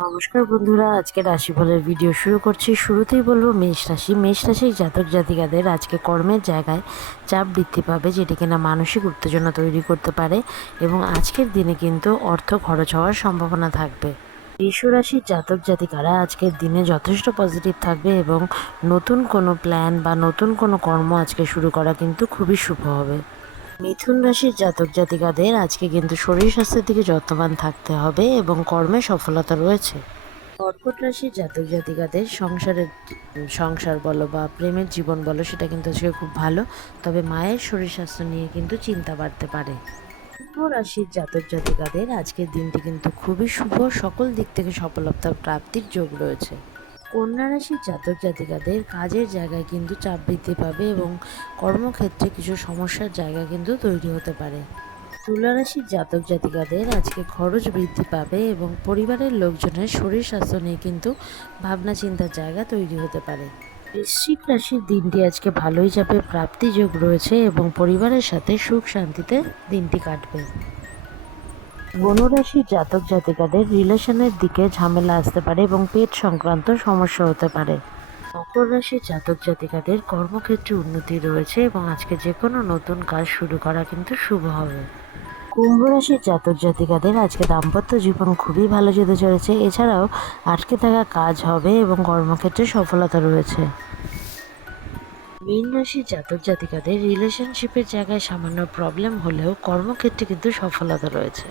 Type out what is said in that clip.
নমস্কার বন্ধুরা, আজকে রাশিফলের ভিডিও শুরু করছি। শুরুতেই বলবো মেষ রাশির জাতক জাতিকাদের আজকে কর্মের জায়গায় চাপ বৃদ্ধি পাবে, যেটি কিনা মানসিক উত্তেজনা তৈরি করতে পারে এবং আজকের দিনে কিন্তু অর্থ খরচ হওয়ার সম্ভাবনা থাকবে। বৃষ রাশির জাতক জাতিকারা আজকের দিনে যথেষ্ট পজিটিভ থাকবে এবং নতুন কোনো প্ল্যান বা নতুন কোনো কর্ম আজকে শুরু করা কিন্তু খুবই শুভ হবে। মিথুন রাশির জাতক জাতিকাদের আজকে কিন্তু শরীর স্বাস্থ্যের দিকে যত্নবান থাকতে হবে এবং কর্মে সফলতা রয়েছে। কর্কট রাশির জাতক জাতিকাদের সংসার বলো বা প্রেমের জীবন বলো, সেটা কিন্তু আজকে খুব ভালো, তবে মায়ের শরীর স্বাস্থ্য নিয়ে কিন্তু চিন্তা বাড়তে পারে। সিংহ রাশির জাতক জাতিকাদের আজকের দিনটি কিন্তু খুবই শুভ, সকল দিক থেকে সফলতা প্রাপ্তির যোগ রয়েছে। কন্যা রাশির জাতক জাতিকাদের কাজের জায়গায় কিন্তু চাপ বৃদ্ধি পাবে এবং কর্মক্ষেত্রে কিছু সমস্যার জায়গা কিন্তু তৈরি হতে পারে। তুলা রাশির জাতক জাতিকাদের আজকে খরচ বৃদ্ধি পাবে এবং পরিবারের লোকজনের শরীর স্বাস্থ্য নিয়ে কিন্তু ভাবনা চিন্তার জায়গা তৈরি হতে পারে। বৃশ্চিক রাশির দিনটি আজকে ভালোই যাবে, প্রাপ্তি যোগ রয়েছে এবং পরিবারের সাথে সুখ শান্তিতে দিনটি কাটবে। ধনুরাশির জাতক জাতিকাদের রিলেশনের দিকে ঝামেলা আসতে পারে এবং পেট সংক্রান্ত সমস্যা হতে পারে। মকর রাশির জাতক জাতিকাদের কর্মক্ষেত্রে উন্নতি রয়েছে এবং আজকে যে কোনো নতুন কাজ শুরু করা কিন্তু শুভ হবে। কুম্ভ রাশির জাতক জাতিকাদের আজকে দাম্পত্য জীবন খুবই ভালো যেতে চলেছে, এছাড়াও আটকে থাকা কাজ হবে এবং কর্মক্ষেত্রে সফলতা রয়েছে। মীন রাশির জাতক জাতিকাদের রিলেশনশিপের জায়গায় সামান্য প্রবলেম হলেও কর্মক্ষেত্রে কিন্তু সফলতা রয়েছে।